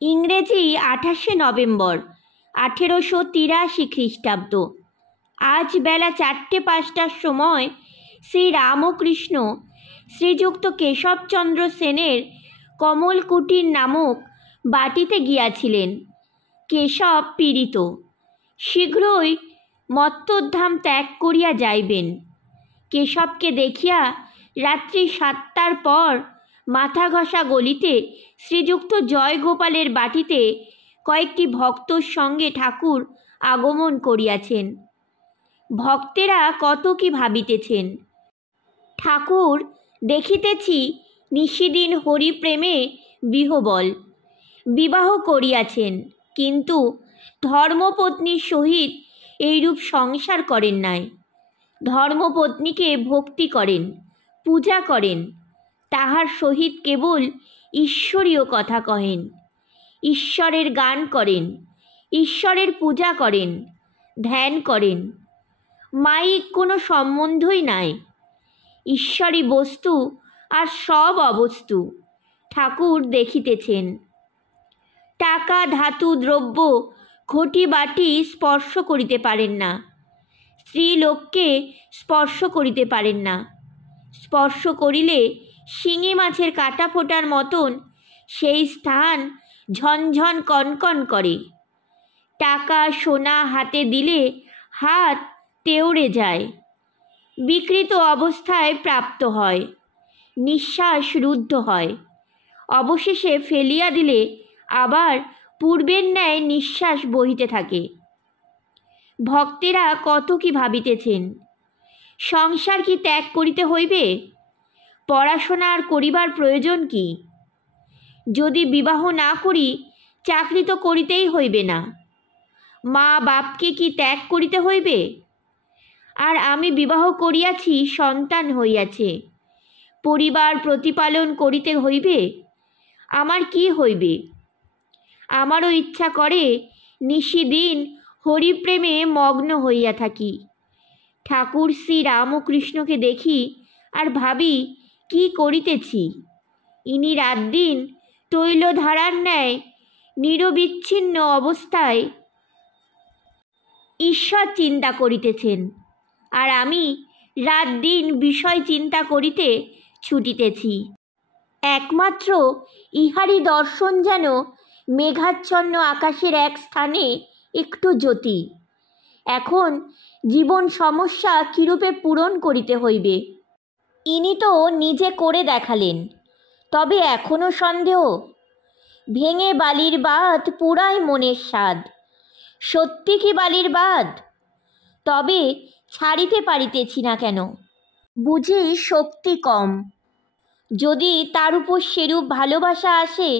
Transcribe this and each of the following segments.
ইংরেজি 28শে নভেম্বর 1883 খ্রিস্টাব্দ। আজ বেলা 4:05টার সময় শ্রীরামকৃষ্ণ শ্রীযুক্ত কেশবচন্দ্র সেনের কমলকুটির নামক বাটিতে গিয়াছিলেন। কেশব পীড়িত, শীঘ্রই মত্তধাম ত্যাগ করিয়া যাইবেন। কেশবকে দেখিয়া রাত্রি 7টার পর মাথা ঘষা গলিতে শ্রীযুক্ত জয়গোপালের বাটিতে কয়েকটি ভক্তর সঙ্গে ঠাকুর আগমন করিয়াছেন। ভক্তেরা কত কি ভাবিতেছেন। ঠাকুর দেখিতেছি নিশিদিন হরিপ্রেমে বিহবল, বিবাহ করিয়াছেন, কিন্তু ধর্মপত্নীর সহিত এইরূপ সংসার করেন নাই। ধর্মপত্নীকে ভক্তি করেন, পূজা করেন, তাহার সহিত কেবল ঈশ্বরীয় কথা কহেন, ঈশ্বরের গান করেন, ঈশ্বরের পূজা করেন, ধ্যান করেন। মায়িক কোনো সম্বন্ধই নাই। ঈশ্বরী বস্তু আর সব অবস্তু ঠাকুর দেখিতেছেন। টাকা, ধাতু, দ্রব্য, ঘটি বাটি স্পর্শ করিতে পারেন না। স্ত্রীলোককে স্পর্শ করিতে পারেন না। স্পর্শ করিলে শিঙি মাছের কাটা ফোটার মতন সেই স্থান ঝনঝন কনকন করে। টাকা সোনা হাতে দিলে হাত তেউড়ে যায়, বিকৃত অবস্থায় প্রাপ্ত হয়, নিঃশ্বাস রুদ্ধ হয়, অবশেষে ফেলিয়া দিলে আবার পূর্বের ন্যায় নিঃশ্বাস বহিতে থাকে। ভক্তেরা কত কি ভাবিতেছেন। সংসার কি ত্যাগ করিতে হইবে? পড়াশোনা আর করিবার প্রয়োজন কি? যদি বিবাহ না করি, চাকরি তো করিতেই হইবে না। মা বাপকে কি ত্যাগ করিতে হইবে? আর আমি বিবাহ করিয়াছি, সন্তান হইয়াছে, পরিবার প্রতিপালন করিতে হইবে। আমার কি হইবে? আমারও ইচ্ছা করে নিশিদিন হরিপ্রেমে মগ্ন হইয়া থাকি। ঠাকুর শ্রী রামকৃষ্ণকে দেখি আর ভাবি কি করিতেছি। ইনি রাত দিন তৈলধারার ন্যায় নিরবিচ্ছিন্ন অবস্থায় ঈশ্বর চিন্তা করিতেছেন, আর আমি রাত দিন বিষয় চিন্তা করিতে ছুটিতেছি। একমাত্র ইহারই দর্শন যেন মেঘাচ্ছন্ন আকাশের এক স্থানে একটু জ্যোতি। এখন জীবন সমস্যা কিরূপে পূরণ করিতে হইবে, ইনি তো নিজে করে দেখালেন, তবে এখনও সন্দেহ। ভেঙে বালির বাঁধ পুরাই মনের স্বাদ। সত্যি কি বালির বাঁধ? তবে ছাড়িতে পারিতেছি না কেন? বুঝি শক্তি কম। যদি তার উপর সেরূপ ভালোবাসা আসে,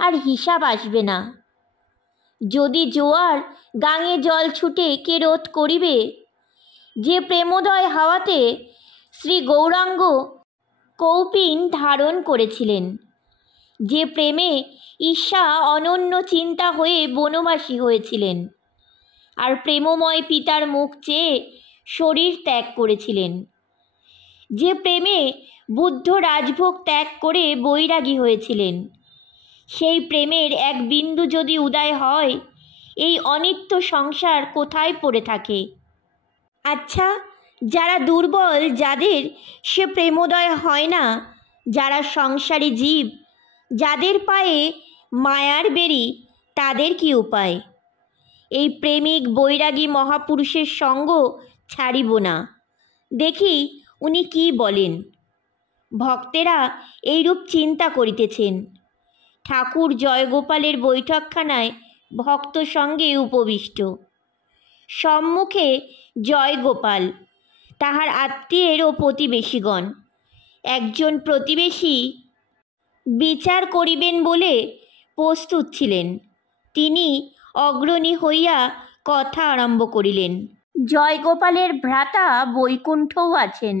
আর হিসাব আসবে না। যদি জোয়ার গাঙে জল ছুটে কে রোধ করিবে? যে প্রেমোদয় হাওয়াতে শ্রী গৌরাঙ্গ কৌপিন ধারণ করেছিলেন, যে প্রেমে ঈশা অনন্য চিন্তা হয়ে বনবাসী হয়েছিলেন, আর প্রেমময় পিতার মুখ চেয়ে শরীর ত্যাগ করেছিলেন, যে প্রেমে বুদ্ধ রাজভোগ ত্যাগ করে বৈরাগী হয়েছিলেন, সেই প্রেমের এক বিন্দু যদি উদয় হয়, এই অনিত্য সংসার কোথায় পড়ে থাকে? আচ্ছা, যারা দুর্বল, যাদের সে প্রেমোদয় হয় না, যারা সংসারী জীব, যাদের পায়ে মায়ার বেরি, তাদের কি উপায়? এই প্রেমিক বৈরাগী মহাপুরুষের সঙ্গ ছাড়িব না। দেখি উনি কি বলেন। ভক্তেরা এইরূপ চিন্তা করিতেছেন। ঠাকুর জয়গোপালের বৈঠকখানায় ভক্ত সঙ্গে উপবিষ্ট। সম্মুখে জয়গোপাল, তাহার আত্মীয়ের ও প্রতিবেশীগণ। একজন প্রতিবেশী বিচার করিবেন বলে প্রস্তুত ছিলেন। তিনি অগ্রণী হইয়া কথা আরম্ভ করিলেন। জয়গোপালের ভ্রাতা বৈকুণ্ঠও আছেন।